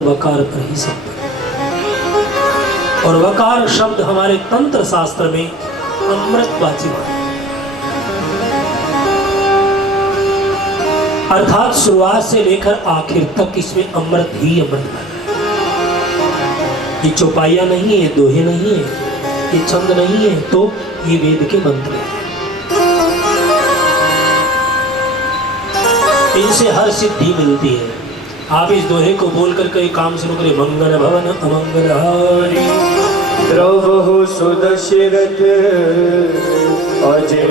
वकार पर ही संपन्न। और वकार शब्द हमारे तंत्र शास्त्र में अमृतवाची माना, अर्थात शुरुआत से लेकर आखिर तक इसमें अमृत ही अमृत बना है। ये चौपाइया नहीं है, दोहे नहीं है, ये छंद नहीं है, तो ये वेद के मंत्र हैं। इनसे हर सिद्धि मिलती है। आप इस दोहे को बोलकर कई काम शुरू करें। मंगल भवन अमंगल हारी द्रवहु सुदशरथ अजर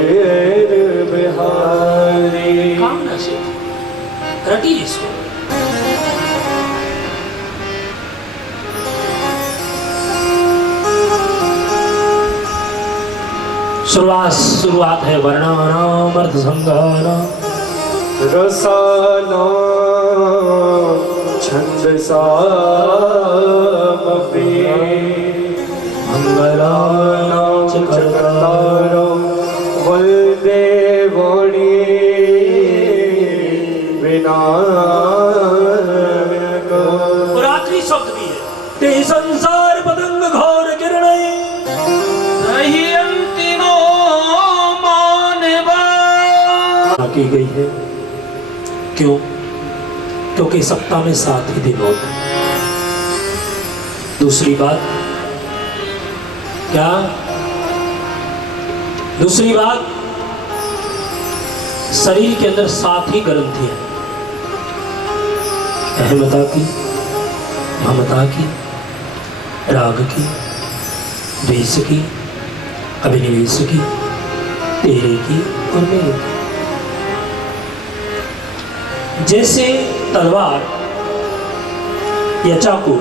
बिहारी। कामना से रटी इसको। शुरुआत है वर्णानाम अर्थ संज्ञानाम रसानां छंदसामपि मंगलानां च कर्तारं वन्दे वाणी विनायक। और आखिरी शब्द भी है, ते संसार पतंग घोर किरणै रही अंतिमो मानवा की गई है। क्यों? क्योंकि सप्ताह में 7 ही दिन होते हैं। दूसरी बात क्या? दूसरी बात, शरीर के अंदर 7 ही ग्रंथि हैं। अहमता की, ममता की, राग की, द्वेष की, अभिनिवेश की, तेरे की और मेरे की। जैसे तलवार या चाकू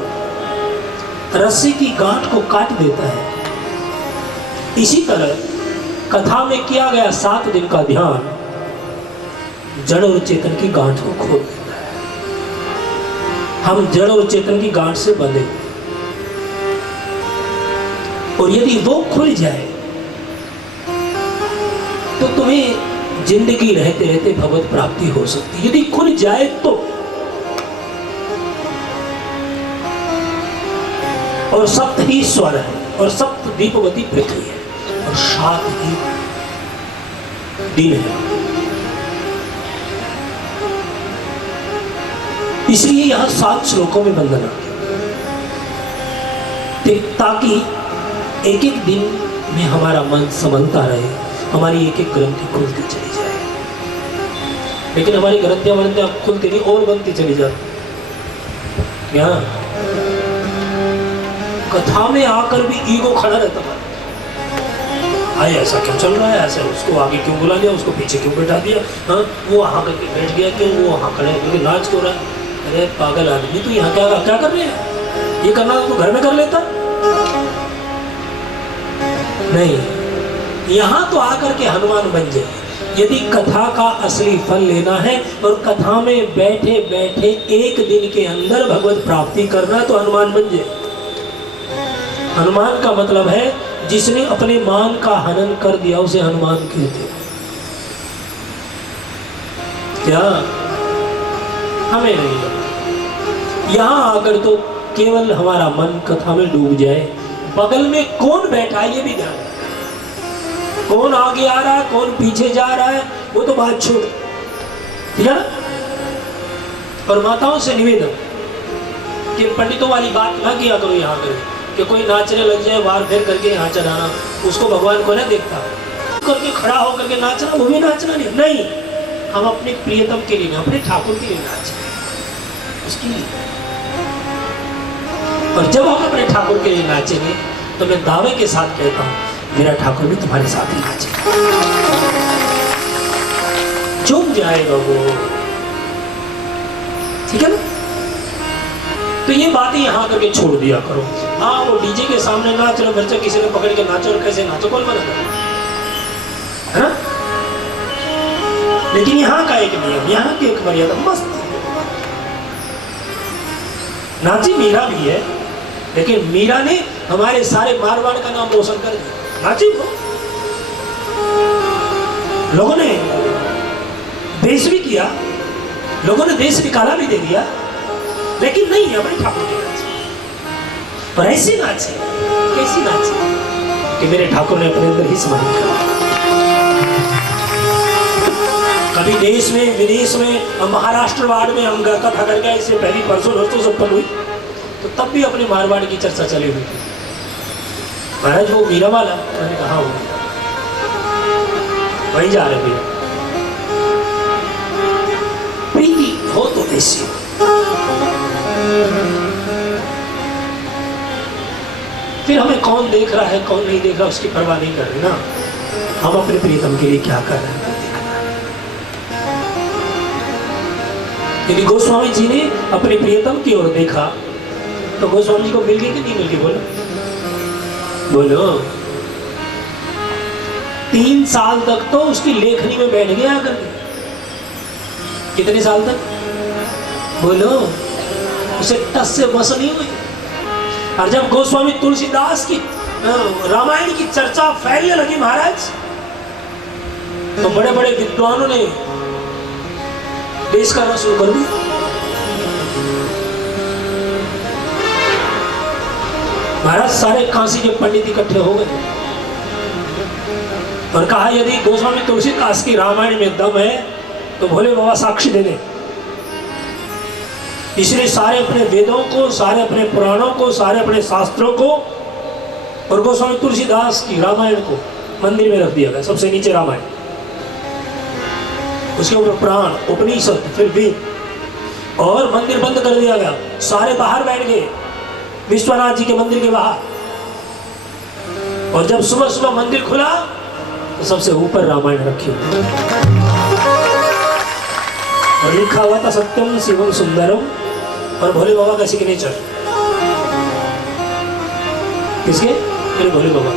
रस्सी की गांठ को काट देता है, इसी तरह कथा में किया गया 7 दिन का ध्यान जड़ और चेतन की गांठ को खोल देता है। हम जड़ और चेतन की गांठ से बंधे, और यदि वो खुल जाए तो तुम्हें जिंदगी रहते रहते भगवत प्राप्ति हो सकती है। यदि खुल जाए तो। और सप्त ही स्वर है, और सप्त दीपवती पृथ्वी है, और 7 ही दिन है। इसलिए यहां 7 श्लोकों में वंदना, ताकि एक एक दिन में हमारा मन संभलता रहे, हमारी एक एक ग्रंथि खुलती चली जाए। लेकिन हमारी ग्रंथियां खुलती नहीं और बनती चली जाती। यहाँ कथा में आकर भी ईगो खड़ा रहता है। आए ऐसा क्यों चल रहा है, ऐसा उसको आगे क्यों बुला लिया, उसको पीछे क्यों बैठा दिया, हाँ वो वहां करके बैठ गया क्यों, वो वहां खड़े क्योंकि नाच क्यों रहा है। अरे पागल आदमी, तू यहाँ क्या कर रहे हैं? ये करना तो घर में कर लेता। नहीं, यहाँ तो आकर के हनुमान बन जाए। यदि कथा का असली फल लेना है और कथा में बैठे बैठे एक दिन के अंदर भगवत प्राप्ति करना, तो हनुमान बन जाए। हनुमान का मतलब है जिसने अपने मान का हनन कर दिया, उसे हनुमान कहते हैं। क्या हमें नहीं, यहाँ आकर तो केवल हमारा मन कथा में डूब जाए। बगल में कौन बैठा है ये भी ध्यान, कौन आगे आ रहा है, कौन पीछे जा रहा है, वो तो बात छोड़, ठीक है। और माताओं से निवेदन कि पंडितों वाली बात ना किया करो यहाँ करो, कि कोई नाचने लग जाए वार फेर करके यहाँ चढ़ाना, उसको भगवान को ना देखता करके खड़ा होकर के नाचना, वो भी नाचना नहीं। हम अपने प्रियतम के लिए, अपने ठाकुर के लिए नाचें, उसके लिए। और जब हम अपने ठाकुर के लिए नाचेंगे तो मैं दावे के साथ कहता हूँ, मेरा ठाकुर भी तुम्हारे साथ ही नाचे, झूम जाएगा वो, ठीक है ना। तो ये बातें यहाँ करके छोड़ दिया करो। हाँ, वो डीजे के सामने नाच रहे बच्चा, किसी ने पकड़ के नाचो, और कैसे नाचो कौन मना करे, है ना। लेकिन यहाँ का एक नियम, यहाँ की एक मर्यादा, मस्त नाची मीरा भी है, लेकिन मीरा ने हमारे सारे मारवाड़ का नाम रोशन कर दिया। नाची को लोगों ने देश भी किया, लोगों ने देश निकाला भी दे दिया, लेकिन नहीं अपने ठाकुर के नाचे। और ऐसी नाचे, कैसी नाचे कि मेरे ठाकुर ने अपने अंदर ही समाहित कर। कभी देश में विदेश में, महाराष्ट्र वार्ड में हम कथा करके इससे पहली परसों नरसों संपन्न हुई, तो तब भी अपने मारवाड़ की चर्चा चली हुई थी। महाराज वो मीरा वाला, मैंने कहा हो वहीं जा रहे भैया। प्रीति हो तो ऐसी, फिर हमें कौन देख रहा है कौन नहीं देख रहा उसकी परवाह नहीं कर रहे ना, हम अपने प्रियतम के लिए क्या कर रहे हैं। यदि गोस्वामी जी ने अपने प्रियतम की ओर देखा तो गोस्वामी जी को मिल गई कि नहीं मिल गई? बोलो बोलो। 3 साल तक तो उसकी लेखनी में बैठ गया आकर के। कितने साल तक? बोलो। उसे टस से बस नहीं हुई। और जब गोस्वामी तुलसीदास की रामायण की चर्चा फैलने लगी महाराज, तो बड़े बड़े विद्वानों ने पेश करना शुरू कर दिया। महाराज सारे काशी के पंडित इकट्ठे हो गए और कहा यदि गोस्वामी तुलसीदास की रामायण में दम है तो भोले बाबा साक्षी दे दे। इसलिए सारे अपने वेदों को, सारे अपने पुराणों को, सारे अपने शास्त्रों को और गोस्वामी तुलसीदास की रामायण को मंदिर में रख दिया गया। सबसे नीचे रामायण, उसके ऊपर पुराण, उपनिषद, फिर वेद, और मंदिर बंद कर दिया गया। सारे बाहर बैठ गए विश्वनाथ जी के मंदिर के बाहर। और जब सुबह सुबह मंदिर खुला तो सबसे ऊपर रामायण रखी और लिखा हुआ था सत्यम शिवम सुंदरम, और भोले बाबा का सिग्नेचर। किसके? मेरे भोले बाबा।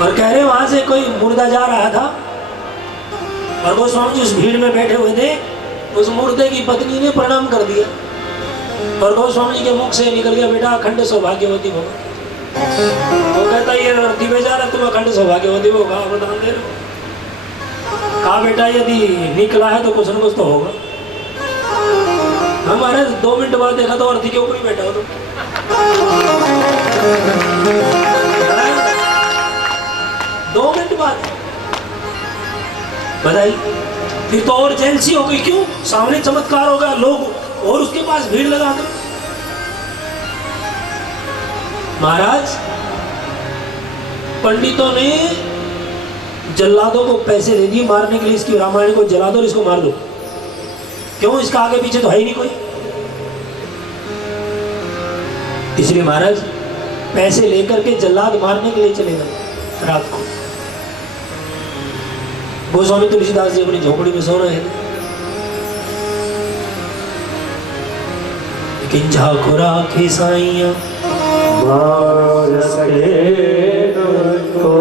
और कह रहे वहां से कोई मुर्दा जा रहा था और गोस्वामी जी उस भीड़ में बैठे हुए थे। उस मुर्दे की पत्नी ने प्रणाम कर दिया और गोस्वामी जी के मुख से निकल गया, बेटा अखंड सौभाग्यवती भव। वो कहता ये रर्थी में जा रहा, तुम अखंड सौभाग्यवती हो, कहा वरदान दे रहे। कहा बेटा यदि निकला है तो कुछ न कुछ तो होगा। हमारे 2 मिनट बाद देखा तो अर्थी के ऊपर ही बैठा हो तो 2 मिनट बाद बताइए। फिर तो और जेलसी हो गई। क्यों? सामने चमत्कार होगा, लोग और उसके पास भीड़ लगा कर। महाराज पंडितों ने जल्लादों को पैसे दे दिए मारने के लिए, इसकी रामायण को जला दो और इसको मार दो। क्यों? इसका आगे पीछे तो है ही नहीं कोई। इसलिए महाराज पैसे लेकर के जल्लाद मारने के लिए चले गए रात को। गोस्वामी तुलसीदास जी अपनी झोपड़ी में सो रहे थे, लेकिन झाको राखे साइया मार सके को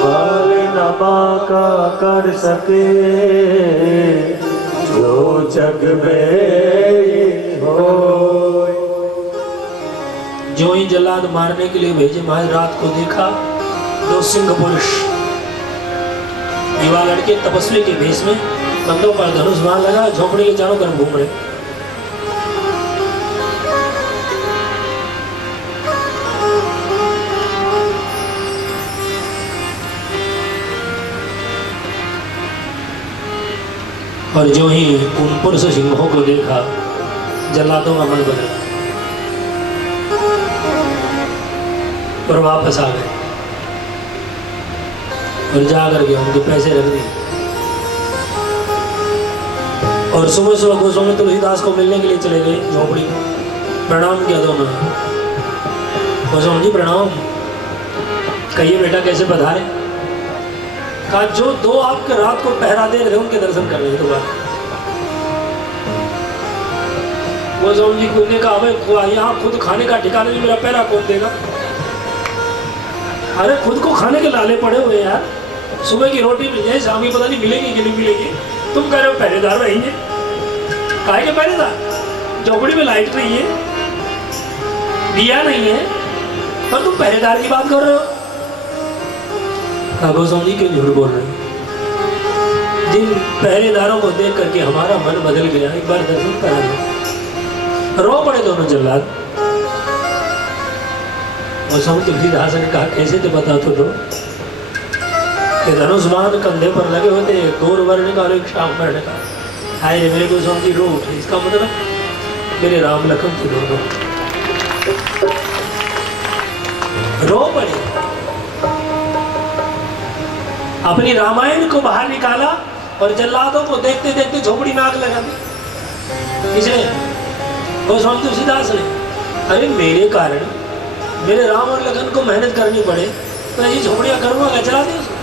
बाल न बाका कर सके, जो जग में हो। जो ही जल्लाद मारने के लिए भेजे महाराज, रात को देखा 2 सिंह पुरुष युवा लड़के तपस्वी के भेष में, कंधों पर धनुष बाण लगा, झोपड़ी के चारों तरफ घूम रहे। और जो ही उन पुरुष सिंहों को देखा, जल्लादों का मन बदला और वापस आ गए और जाकर के उनके पैसे रख दिए। और सुबह सुबह गोस्वामी तुलसीदास को मिलने के लिए चले गए झोपड़ी में। प्रणाम किया दोनों ने। गोस्वामी जी प्रणाम। कहिए बेटा कैसे पधारे? कहा जो 2 आपके रात को पहरा दे रहे थे उनके दर्शन कर रहे थे दोबारा। गोस्वामी जी को ने कहा भाई यहाँ खुद खाने का ठिकाना नहीं, मेरा पहरा कौन देगा? अरे खुद को खाने के लाले पड़े हुए यार। सुबह की रोटी मिल जाए, शाम की पता नहीं मिलेगी कि नहीं मिलेगी। तुम कह रहे हो पहरेदार रहेंगे। काहे के पहरेदार? झोपड़ी में लाइट नहीं है, दिया नहीं है, पर तुम पहरेदार की बात कर रहे हो। गोस्वामी जी क्यों झूठ बोल रहे हो? जिन पहरेदारों को देख करके हमारा मन बदल गया, एक बार दर्शन करा लो। रो पड़े दोनों जल्लाद। और स्वामी तुलसीदास ने कहा कैसे थे बता तो दो कि धनुष्मान कंधे पर लगे होते, गौर वर्ण का और एक श्याम वर्ण का। हाय रे मेरे गोस्वामी जी रो उठे। इसका मतलब मेरे राम लखन थे दोनों, रो पड़े। अपनी रामायण को बाहर निकाला और जल्लादों को देखते देखते झोपड़ी में आग लगा दी। किसने? गोस्वामी तुलसीदास ने। अरे मेरे कारण मेरे राम और लखन को मेहनत करनी पड़े तो ये झोपड़ियां करूंगा क्या? जला दी उसको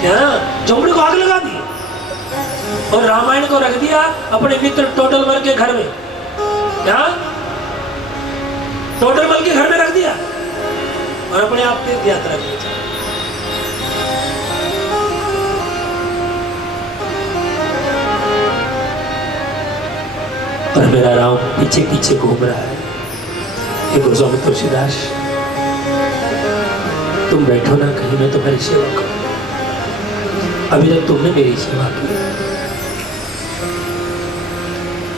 क्या? झोपड़ी को आग लगा दी और रामायण को रख दिया अपने मित्र टोटल मल के घर में। क्या? टोटल मल के घर में रख दिया और अपने आप तीर्थ यात्रा की। और मेरा राम पीछे पीछे घूम रहा है। गोस्वामी तुलसीदास तुम बैठो ना कहीं, मैं तुम्हारी सेवा करूं। अभी तक तुमने मेरी सेवा की।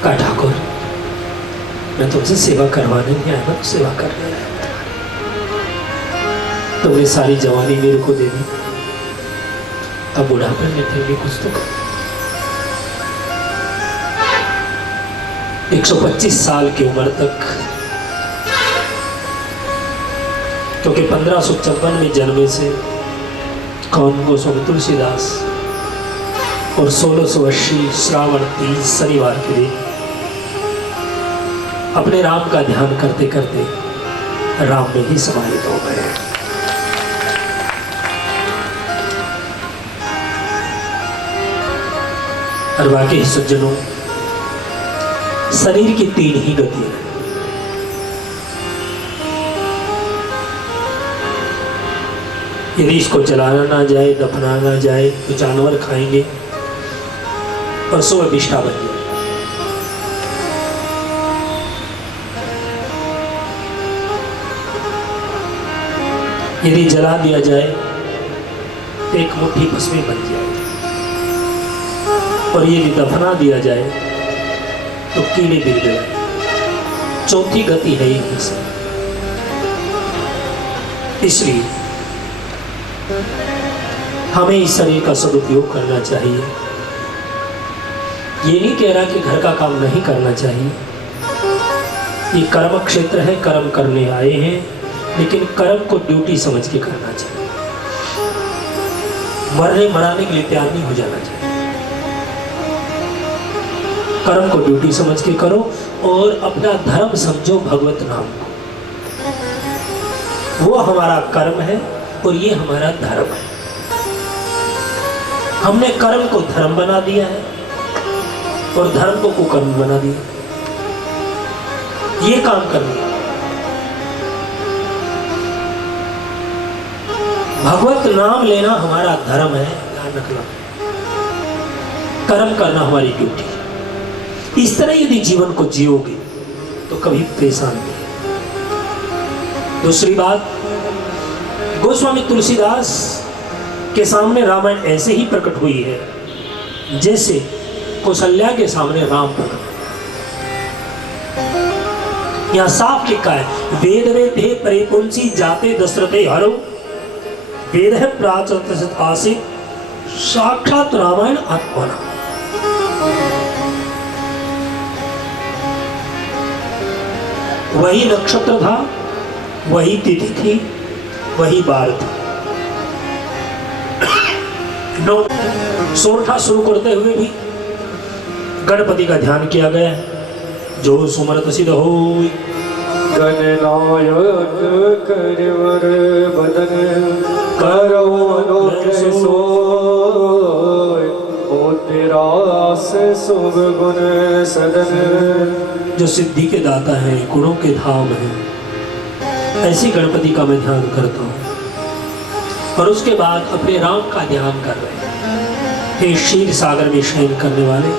कहा ठाकुर मैं तुमसे सेवा करवाने नहीं आया, मैं सेवा करने आया। तुमने सारी जवानी मेरे को दे दी, अब बुढ़ापे में फिर भी कुछ तो करो। 125 साल की उम्र तक, क्योंकि 1556 में जन्मे से कौन गोस्वामी तुलसीदास और 1680 श्रावण 30 शनिवार के दिन अपने राम का ध्यान करते करते राम में ही समाहित हो गए। और बाकी सज्जनों, शरीर की 3 ही गतियां हैं। यदि इसको जलाना ना जाए, दफनाना ना जाए तो जानवर खाएंगे और सुबह विष्ठा बन जाए। यदि जला दिया जाए तो एक मुट्ठी भस्मी बन जाए और यदि दफना दिया जाए तो कीड़े बिल गए। चौथी गति है इनमें से। इसलिए हमें इस शरीर का सदुपयोग करना चाहिए। ये नहीं कह रहा कि घर का काम नहीं करना चाहिए। ये कर्म क्षेत्र है, कर्म करने आए हैं, लेकिन कर्म को ड्यूटी समझ के करना चाहिए। मरने मराने के लिए तैयार नहीं हो जाना चाहिए। कर्म को ड्यूटी समझ के करो और अपना धर्म समझो भगवत नाम को। वो हमारा कर्म है और ये हमारा धर्म है। हमने कर्म को धर्म बना दिया है और धर्म को कुकर्म बना दिया। ये काम करना, भगवत नाम लेना हमारा धर्म है, ध्यान रखना। कर्म करना हमारी ड्यूटी। इस तरह यदि जीवन को जियोगे तो कभी परेशान नहीं। दूसरी बात, गोस्वामी तुलसीदास के सामने रामायण ऐसे ही प्रकट हुई है जैसे कौशल्या के सामने राम प्रकट। यहां साफ लिखा है, वेद वेदे परे पुंसी जाते दशरथे हरो, वेद है प्राचीन आसित साक्षात रामायण आत्मा। वही नक्षत्र था, वही तिथि थी, वही बार था। सोरठा शुरू करते हुए भी गणपति का ध्यान किया गया है। जो सुमरत सिद्ध हो गणनायक करवर बदन करो अनोखे सोय, ओ तेरा से शुभ गुण सदन। जो सिद्धि के दाता है, गुणों के धाम है, ऐसी गणपति का मैं ध्यान करता हूँ। और उसके बाद अपने राम का ध्यान कर रहे हैं। हे क्षीर सागर में शयन करने वाले,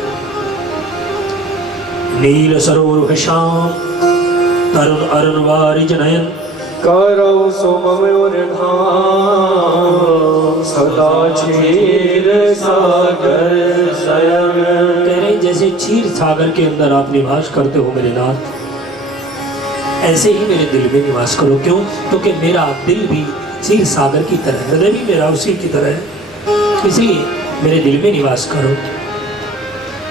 नील सरोवर श्याम तरुण अरुण वारिज नयन, करो सुमर धाम सदा क्षीर सागर शयन। कह रहे जैसे क्षीर सागर के अंदर आप निवास करते हो मेरे नाथ, ऐसे ही मेरे दिल में निवास करो। क्यों? क्योंकि मेरा दिल भी क्षीर सागर की तरह है, हृदय भी मेरा उसी की तरह है, इसलिए मेरे दिल में निवास करो।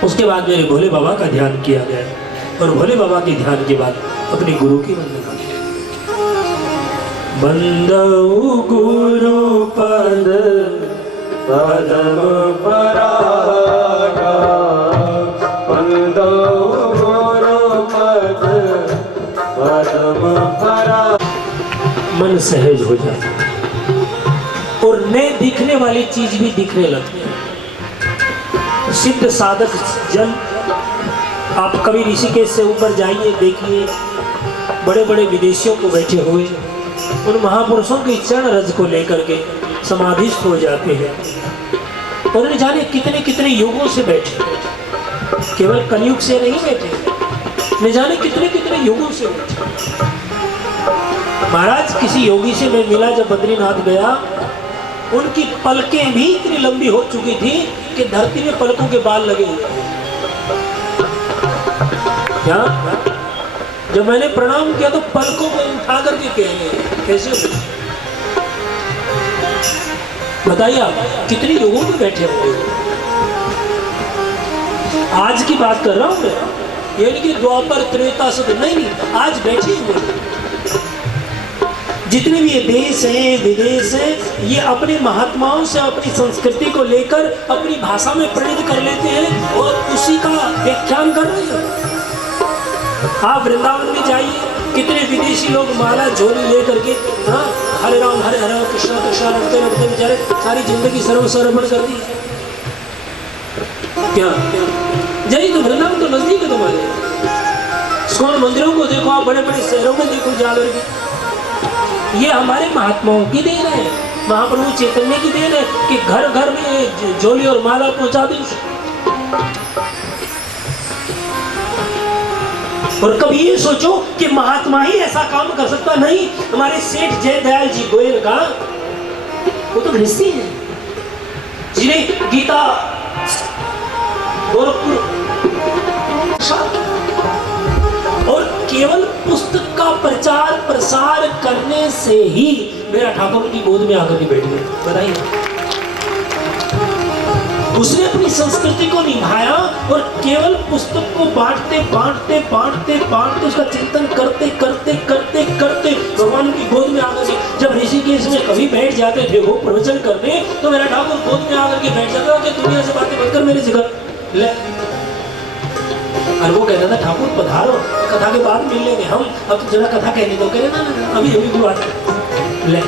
उसके बाद मेरे भोले बाबा का ध्यान किया गया और भोले बाबा के ध्यान के बाद अपने गुरु की वंदना की। बंदऊ गुरु पद पदम परागा, बंदऊ गुरु पद पदम परागा। मन सहज हो जाता है और नए दिखने वाली चीज भी दिखने लगती है। सिद्ध साधक जन, आप कभी ऋषिकेश से ऊपर जाइए, देखिए बड़े बड़े विदेशियों को बैठे हुए उन महापुरुषों के चरण रज को लेकर के समाधिस्थ हो जाते हैं। और न जाने कितने कितने युगों से बैठे, केवल कलयुग से नहीं बैठे, न जाने कितने कितने युगों से बैठे। महाराज किसी योगी से मैं मिला जब बद्रीनाथ गया, उनकी पलकें भी इतनी लंबी हो चुकी थी कि धरती में पलकों के बाल लगे हुए थे। क्या? जब मैंने प्रणाम किया तो पलकों को उठा करके कहने, कैसे? बताइए आप कितने लोगों में बैठे हुए। आज की बात कर रहा हूं मैं, ये नहीं कि द्वापर त्रेता सद, नहीं, आज बैठे हुए जितने भी ये देश हैं विदेश हैं, ये अपने महात्माओं से अपनी संस्कृति को लेकर अपनी भाषा में प्रेरित कर लेते हैं और उसी का व्याख्यान कर रहे हैं। आप वृंदावन में जाइए, कितने विदेशी लोग माला झोली लेकर के, हाँ, हरे राम कृष्णा कृष्णा रखते रखते बेचारे सारी जिंदगी सर्वसर्पण कर दी। क्या जाइए तो वृंदावन तो नजदीक है तुम्हारे। स्वर्ण मंदिरों को देखो, आप बड़े बड़े शहरों में देखो जाकर के, ये हमारे महात्माओं की देन है, महाप्रभु चैतन्य की देन है कि घर घर में झोली और माला पहुंचा दी। और कभी ये सोचो कि महात्मा ही ऐसा काम कर सकता, नहीं। हमारे सेठ जयदयाल जी गोयल का, वो तो गृहस्थी है जिन्हें गीता गोरखपुर और केवल पुस्तक का प्रचार प्रसार करने से ही मेरा ठाकुर की गोद में आकर के बैठ गए। बताइए, उसने अपनी संस्कृति को निभाया और केवल पुस्तक को बांटते बांटते बांटते बांटते उसका चिंतन करते करते करते करते भगवान की गोद में आकर के जब ऋषिकेश में कभी बैठ जाते थे वो प्रवचन करने, तो मेरा ठाकुर गोद में आकर के बैठ जाता कि दुनिया से बातें मत कर, मेरे जगह ले। और वो कहता था ठाकुर पधारो, कथा के बाद मिल लेंगे हम, अब तो जरा कथा कहने दो। कह रहे ना अभी अभी गुरु आते ले।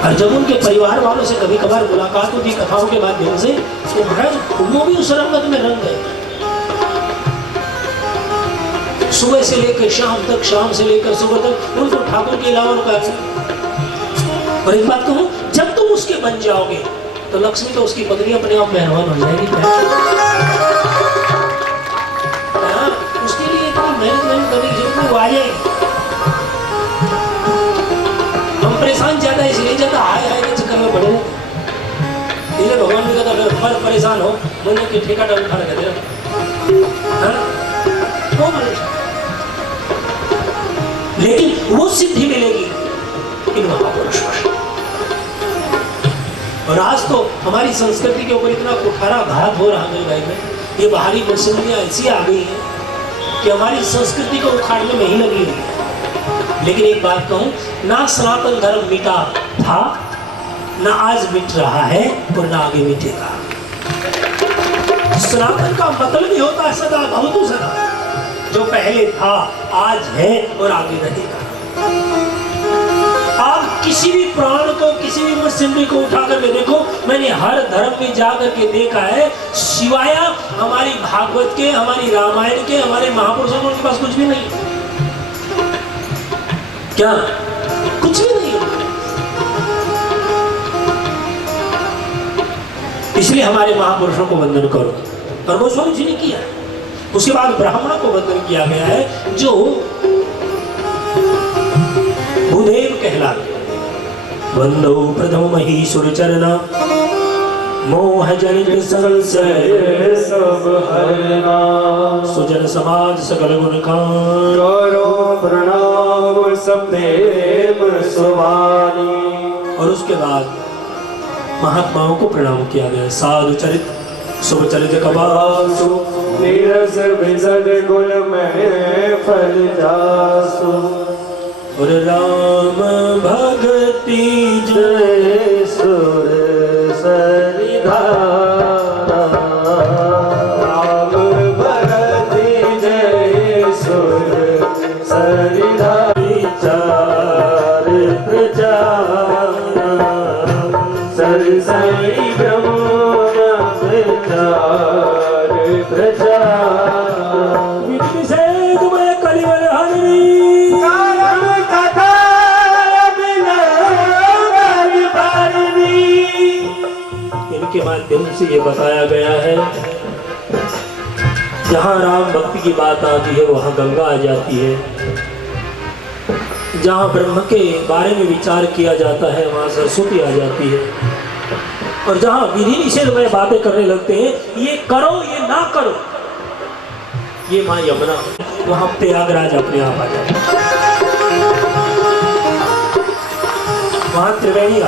और जब उनके परिवार वालों से कभी कभार मुलाकात होती कथाओं के माध्यम से, तो महाराज वो भी उस रंगत में रंग गए। सुबह से लेकर शाम तक, शाम से लेकर सुबह तक उनको ठाकुर के अलावा उनका। और एक बात कहूं, जब तुम उसके बन जाओगे तो लक्ष्मी तो उसकी पत्नी अपने आप मेहरबान हो जाएगी। उसके लिए इतना मैनेजमेंट करने की जरूरत आ जाएगी। हम परेशान ज्यादा इसलिए ज्यादा हाय हाय के चक्कर में पड़े रहते। इसलिए भगवान ने कहता हर परेशान हो मुझे कि ठेका डाल उठा रखे तेरा, लेकिन वो सिद्धि मिलेगी इन महापुरुषों। और आज तो हमारी संस्कृति के ऊपर इतना कुठाराघात हो रहा है भाई में, ये बाहरी मशीनरियां ऐसी आ गई हैं कि हमारी संस्कृति को उखाड़ने में ही लगी हुई है। लेकिन एक बात कहूं, ना सनातन धर्म मिटा था, ना आज मिट रहा है और ना आगे मिटेगा। सनातन का मतलब ही होता है सदा भवतु सदा, जो पहले था आज है और आगे रहेगा। आप किसी भी प्राण को, किसी भी मशीनरी को उठा करके देखो, मैंने हर धर्म में जाकर के देखा है, सिवाय हमारी भागवत के, हमारी रामायण के, हमारे महापुरुषों के पास कुछ भी नहीं। क्या? कुछ भी नहीं। इसलिए हमारे महापुरुषों को वंदन करो। और गोस्वामी जी ने किया, उसके बाद ब्राह्मणों को वंदन किया गया है जो भूदेव कहलाते। वंदो प्रथम महीसुर चरना मोह जनित संशय सब हरना। सुजन समाज सकल गुण खान करो प्रणाम सप्रेम सुवानी। और उसके बाद महात्माओं को प्रणाम किया गया। साधु चरित शुभ चरित कबासु नीरस विजन गुण में फल जासु। और राम भगति जय सुर सरिधारा। राम भगति जय सुर सरिधारा। विचार प्रचार सरसई ब्रह्म विचार प्रचार। विधि से तुम्हें कलिवल हरि कारण कथा बिना पारनी। इनके माध्यम से ये बताया गया है जहाँ राम भक्ति की बात आती है वहाँ गंगा आ जाती है, जहाँ ब्रह्म के बारे में विचार किया जाता है वहाँ सरस्वती आ जाती है, और जहाँ विधि निषेध में बातें करने लगते हैं ये करो ये ना करो, ये माँ यमुना, वहाँ प्रयागराज अपने आप आ जाता है, वहाँ त्रिवेणी